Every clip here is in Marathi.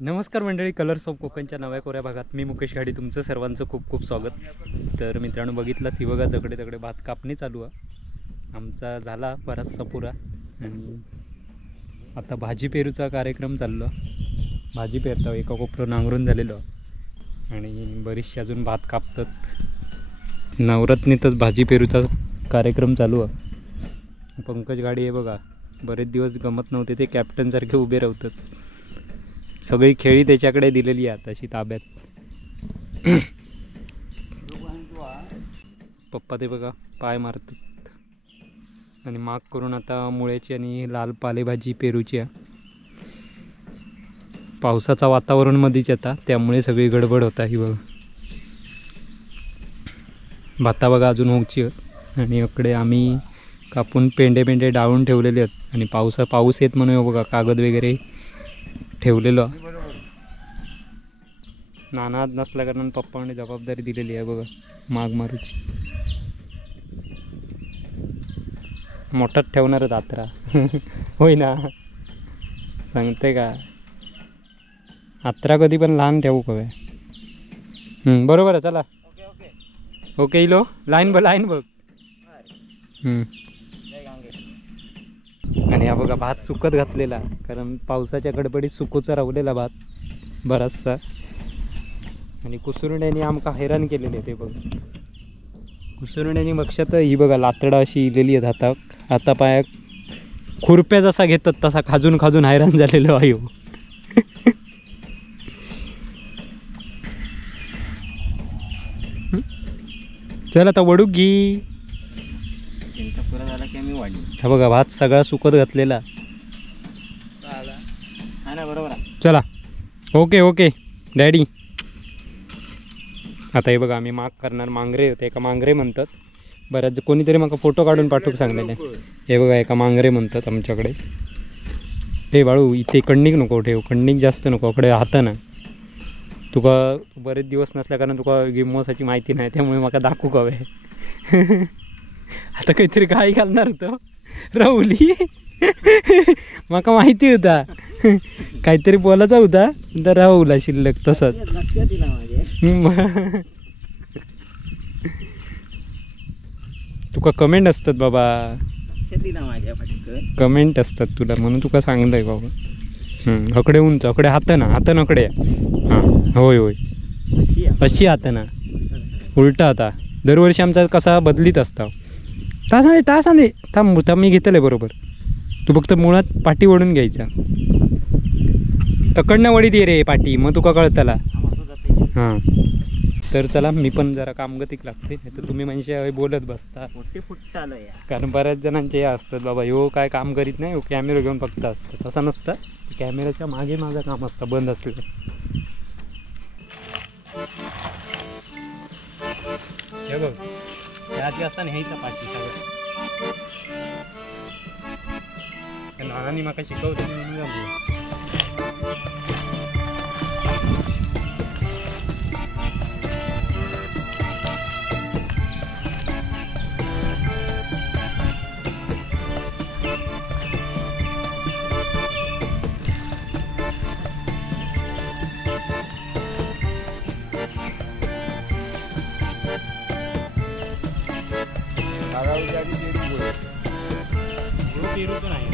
नमस्कार मंडळी, कलर्स ऑफ कोकणच्या नव्या कोऱ्या भागात मी मुकेश घाडी तुमचं सर्वांचं खूप खूप स्वागत। तर मित्रांनो, बघितलं ती बघा जगडे तगडे भात कापणी चालू आहे। आमचा झाला बराचसा पुरा आणि आता भाजी पेरूचा कार्यक्रम चाललो। भाजी पेरता एका कोपरं नांगरून झालेलो आणि बरीचशी अजून भात कापतात। नवरत्नीतच भाजी पेरूचा कार्यक्रम चालू आहे। पंकज गाडी आहे बघा, बरेच दिवस गमत नव्हते ते कॅप्टनसारखे उभे राहतात। सगळी खेळी त्याच्याकडे दिलेली आहे तशी ताब्यात। पप्पा ते बघा पाय मारतात आणि माग करून आता मुळ्याची आणि लाल पालेभाजी पेरूची आहे। पावसाचा वातावरण मध्येच येता त्यामुळे सगळी गडबड होता। ही बघा भाता बघा अजून होऊची आणि इकडे आम्ही कापून पेंडे डाळून ठेवलेले आहेत आणि पाऊस येत म्हणून बघा कागद वगैरे ठेवलेलं। नाना नसल्या कारण पप्पाने जबाबदारी दिलेली आहे बघा माग मारूची। मोठाच ठेवणार दात्रा होय ना, सांगते का आत्रा कधी पण लहान ठेवू काय। बरोबर आहे, चला ओके इलो लाईन बघ। आणि हा बघा भात सुकत घातलेला, कारण पावसाच्या गडबडीत सुकूचा राहलेला भात बराचसा। आणि कुसुरड्याने आमका हैराण केलेले ते बघा। कुसुरड्याने मक्षात ही बघा लातडा अशी इलेली आहेत हाताक, हातापायाक खुरप्या जसा घेतात तसा खाजून हैराण झालेलो आहे। चल आता वडू घी। हा बघा भात सगळा सुकत घातलेला। चला ओके डॅडी। आता हे बघा आम्ही माग करणार मांगरे होते, एका मांगरे म्हणतात बऱ्याच कोणीतरी मला फोटो काढून पाठवूक सांगलेले। हे बघा एका मांगरे म्हणतात आमच्याकडे। हे बाळू इथे कण्णिक नको ठेव, कण्णिक जास्त नको इकडे हात ना। तुका बरेच दिवस नसल्या कारण तुका गिमोसाची माहिती नाही त्यामुळे मला दाखवू हवे। आता काहीतरी गाई घालणार होतं राहुली माका माहिती होता काहीतरी बोलायचा होता तर राहुला शिल्लक तसंच। तुका कमेंट असतात बाबा, कमेंट असतात तुला म्हणून तुका सांगलंय बाबा। अकडे उंच अकडे हात नकडे। हां होय अशी हात ना उलटा आता दरवर्षी आमचा कसा बदलीत असता। तासाने थांब मी घेतलंय बरोबर। तू फक्त मुळात पाठी ओढून घ्यायचा, तकडनं वडी दे रे पाठी, मग तुका कळतला। हां तर चला मी पण जरा कामगतीक लागते, नाही तर तुम्ही म्हणजे बोलत बसता। कारण बऱ्याच जणांचे हे असतात बाबा ह्यो काय काम करीत नाही, कॅमेरा घेऊन फक्त असतं। तसं नसतं, कॅमेऱ्याच्या मागे माझं काम असतं बंद असलेलं। हे बघ याची असता न्यायचा पाठी सगळं। नानांनी माका शिकवते म्हणून जमलं। पेरू तो नाही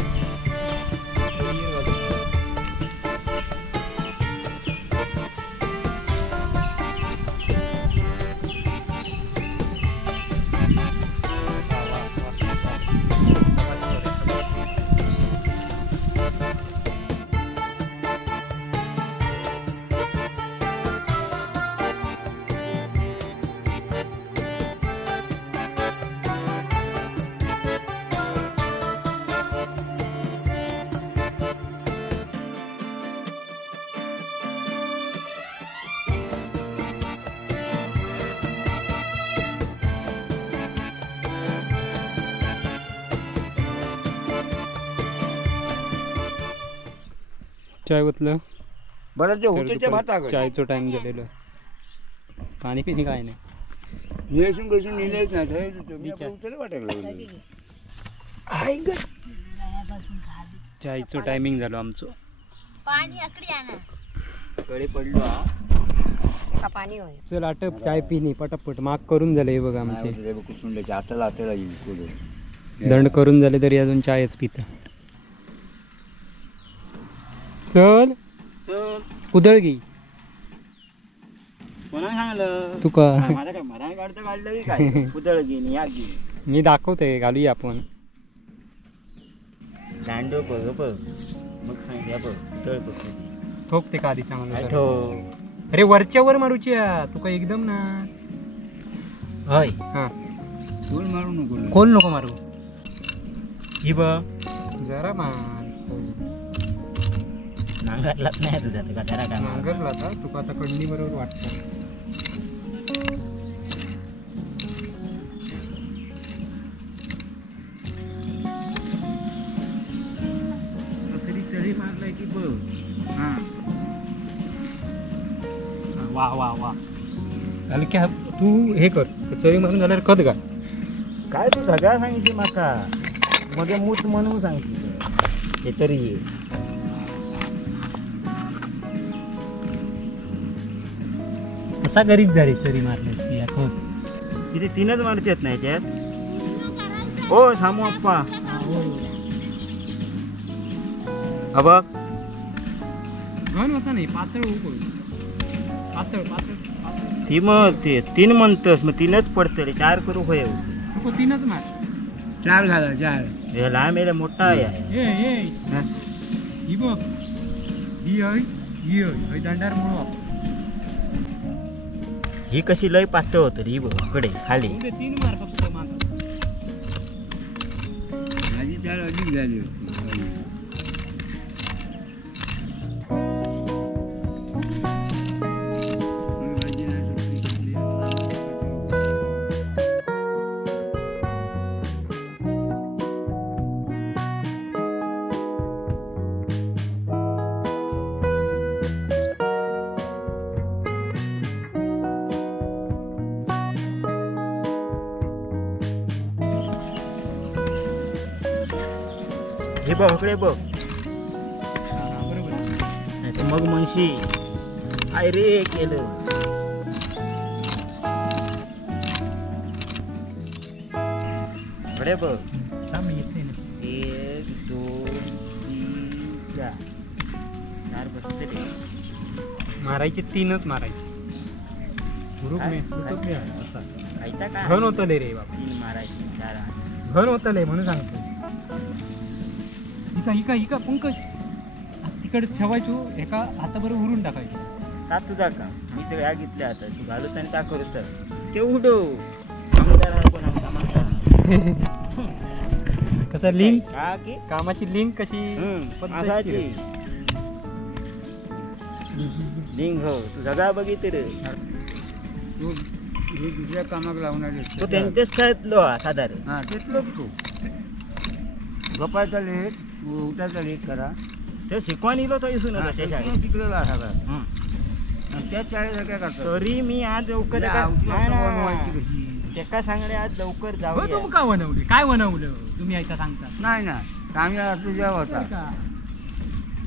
चाय ओतलं बरं जे होते ते भात चायचो टाइम झालेलो, पाणी पिणी काय नाही। निलेशून बसून निलेच नाही उचल वाटायला लागलं. चायचं टायमिंग झालं आमचं. पाणी अकडी आणा. कडे पडलो का पाणी होय. चल आटप चाय पिणे पटापट माग करून झालं हे बघा आमचे. कुसुंड्याच्या हाताला हाताला येईल पुढे. दंड करून झाले तरी अजून चायच पित. चल उदळगी कोणा सांगलं तुका मला काय मराठी काढता काढलं की काय पुतळ घेईन या घे मी दाखवते घालूया आपण. दांडो बघ बघ मग सांग या बघ पुतळ बघ ठोक ते का आधी चांगलं. आठो अरे वरच्या वर मारूची तुका एकदम ना. होय हा कोण मारू नको कोण नको मारू. ही बघ जरा मान नांगरलाच नाही तुझा तुका जरा काय नांगरला का तुका आता कडणी बरोबर वाटतं. कसरी चढी मारलाय की बघ. हा वा वा वा हलक्या तू हे कर चरी मारून झाल्यावर कद का काय तू सगळ्या सांगितली माका मध्ये मूत म्हणून सांगितलं हे तरी ये कसा गरीब झाली चरी मारल्याची खत. तिथे तीनच मारतात नाही त्यात. हो सामू अप्पा बघ घन होता नाही पातळ उकळ पातळ पातळ ती मग ते तीन म्हणतस मग तीनच पडतं रे चार करू होय तुका तीनच मार. चार झाला चार हे लहान मेले मोठा आहे ए हा. ही बघ ही हय ही हय हय दंडार मुळो ही कशी लय पातळ होत रे ही बघ कडे खाली तीन मार फक्त मार. माझी चार अधिक झाली हे बघ इकडे बघ बरोबर नाही तर मग म्हणशी आय रे केलं इकडे बघ थांब येते ना. 1 2 3 4 चार बसते रे मारायचे तीनच मारायचे. ग्रुप काय? मे ग्रुप मे आहे असा. खायचा काय घन होतं लय रे बाबा 3 मारायचे 4 घन होतं लय म्हणून सांगतो. इका इका इका पंकज तिकडे ठेवायचो एका हाताबरोबर उरून टाकायचो. का तुझा का मी तर या घेतल्या आता तू घालत आणि त्या करू चल ते उडो आमदार कोण आमचा म्हणता कसं लिंक का की कामाची लिंक कशी पद्धतशीर असाची आहे. लिंग हो तू सगळा बघित रे तू हे दुसऱ्या कामाक लावणार तो त्यांच्याच शाळेतलो हा साधारण हां तेच तू झोपायचा लेट उठायचा लेट करा ते शिकवण इलो तो इसून होता त्या शाळेत शिकलेला सगळा हं. आणि त्या शाळेत काय करतात तरी मी आज लवकर एका सांगणे आज लवकर हो, जाऊ तुम्ही का बनवले काय बनवलं तुम्ही ऐका सांगता नाही ना चांगला तुझ्या होता का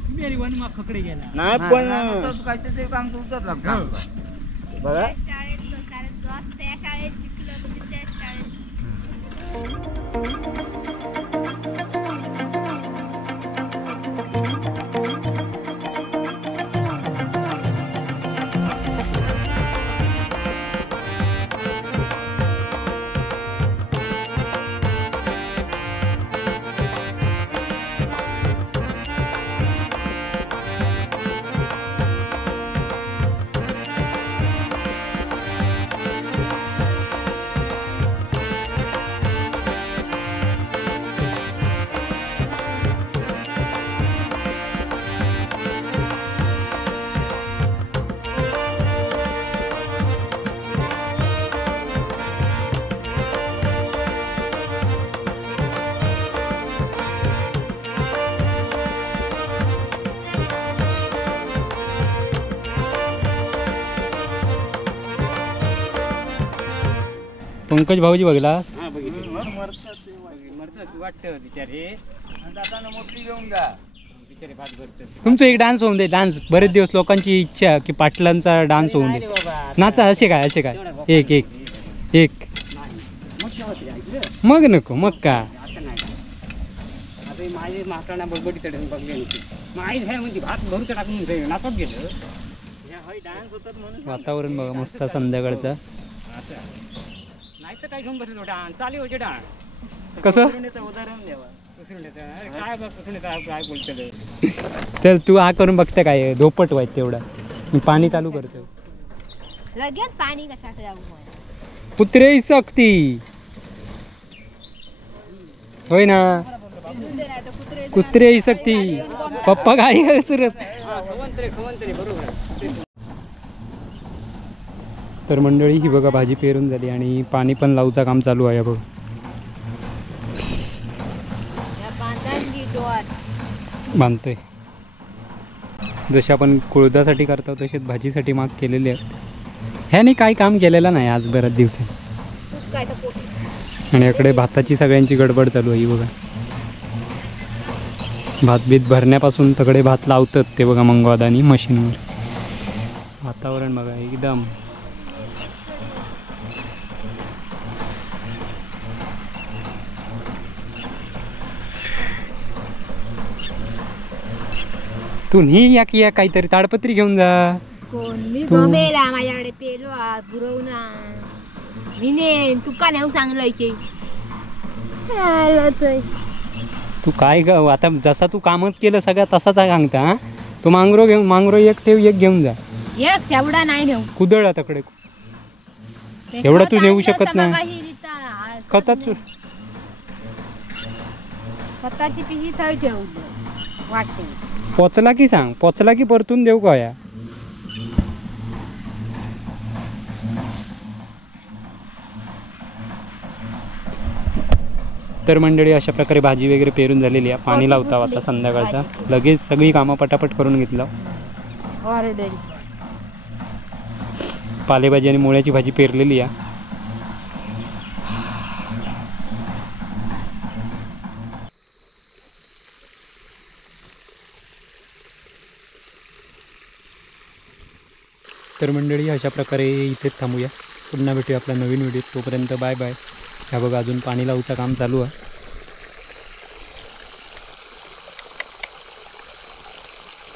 तुम्ही अरे वन मग खकडे गेला. नाही पण काहीतरी ते काम तुझंच लागतं बघा शाळेत त्या शाळेत शिकलं म्हणजे त्या शाळेत पंकज भाऊजी बघला हा बघितलं मरतात वाटतं बिचारे जाताना मोठी घेऊन जा बिचारे भात भरतात तुमचं एक डान्स होऊन दे डान्स बरेच दिवस लोकांची इच्छा की पाटलांचा डान्स होऊन दे नाचा असे काय एक एक एक मग नको मग का आता नाही आता माझे माकडांना बडबडी चढून बघले नव्हते माझी हे म्हणजे भात भरून टाकून नाचत गेलं डान्स होतात म्हणून वातावरण बघा मस्त संध्याकाळचं नाही तर काय घेऊन बसलो डान्स चालू होते डान्स कसं उदाहरण द्यावा काय बघ काय बोलतो तर तू हा करून बघता काय धोपट व्हायचं तेवढा मी पाणी चालू करतो लगेच पाणी कशाकडे जाऊ पुत्रे सक्ती होय ना कुत्रे सक्ती पप्पा गाडी सुरस तर मंडळी ही बघा भाजी पेरून झाली आणि पाणी पण लावूचं काम चालू आहे बघ बांधतोय जसे आपण कुळदासाठी करतो तसेच भाजीसाठी माग केलेले आहेत ह्याने काही काम केलेलं नाही आज बऱ्याच दिवसात आणि इकडे भाताची सगळ्यांची गडबड चालू आहे बघा भात बीत भरण्यापासून तकडे भात लावतात ते बघा मंगवादानी मशीनवर वातावरण बघा एकदम तू नाही या की या काहीतरी ताडपत्री घेऊन जा कोण मी तू- गमेला माझ्याकडे पेलो पुरवना मी ने तुका नेऊ सांगलंय की तू काय ग आता जसा तू कामच केलं सगळं तसाच सांगता हा तू मांगरो एक ठेव एक घेऊन जा एक तेवढा नाही नेऊ कुदळ तकडे एवढं तू नेऊ शकत नाही खतात स्वतःची पिशी थंय ठेवली वाटते पोचला की सांग पोचला की परतून देऊ का या तर मंडळी अशा प्रकारे भाजी वगैरे पेरून झालेली आहे पाणी लावता आता संध्याकाळचा लगेच सगळी कामं पटापट करून घेतलं ऑर्डर पालेभाजी आणि मुळ्याची भाजी पेरलेली आहे तर मंडळी अशा प्रकारे इथेच थांबूया पुन्हा भेटूया आपला नवीन व्हिडिओ तोपर्यंत बाय बाय ह्या बघा अजून पाणी लावूचं काम चालू आहे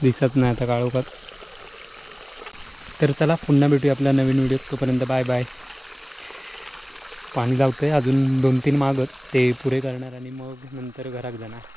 दिसत नाही आता काळोखात तर चला पुन्हा भेटूया आपल्या नवीन व्हिडिओ तोपर्यंत बाय बाय पाणी लावतोय अजून 2-3 मागत ते पुरे करणार आणि मग नंतर घरात जाणार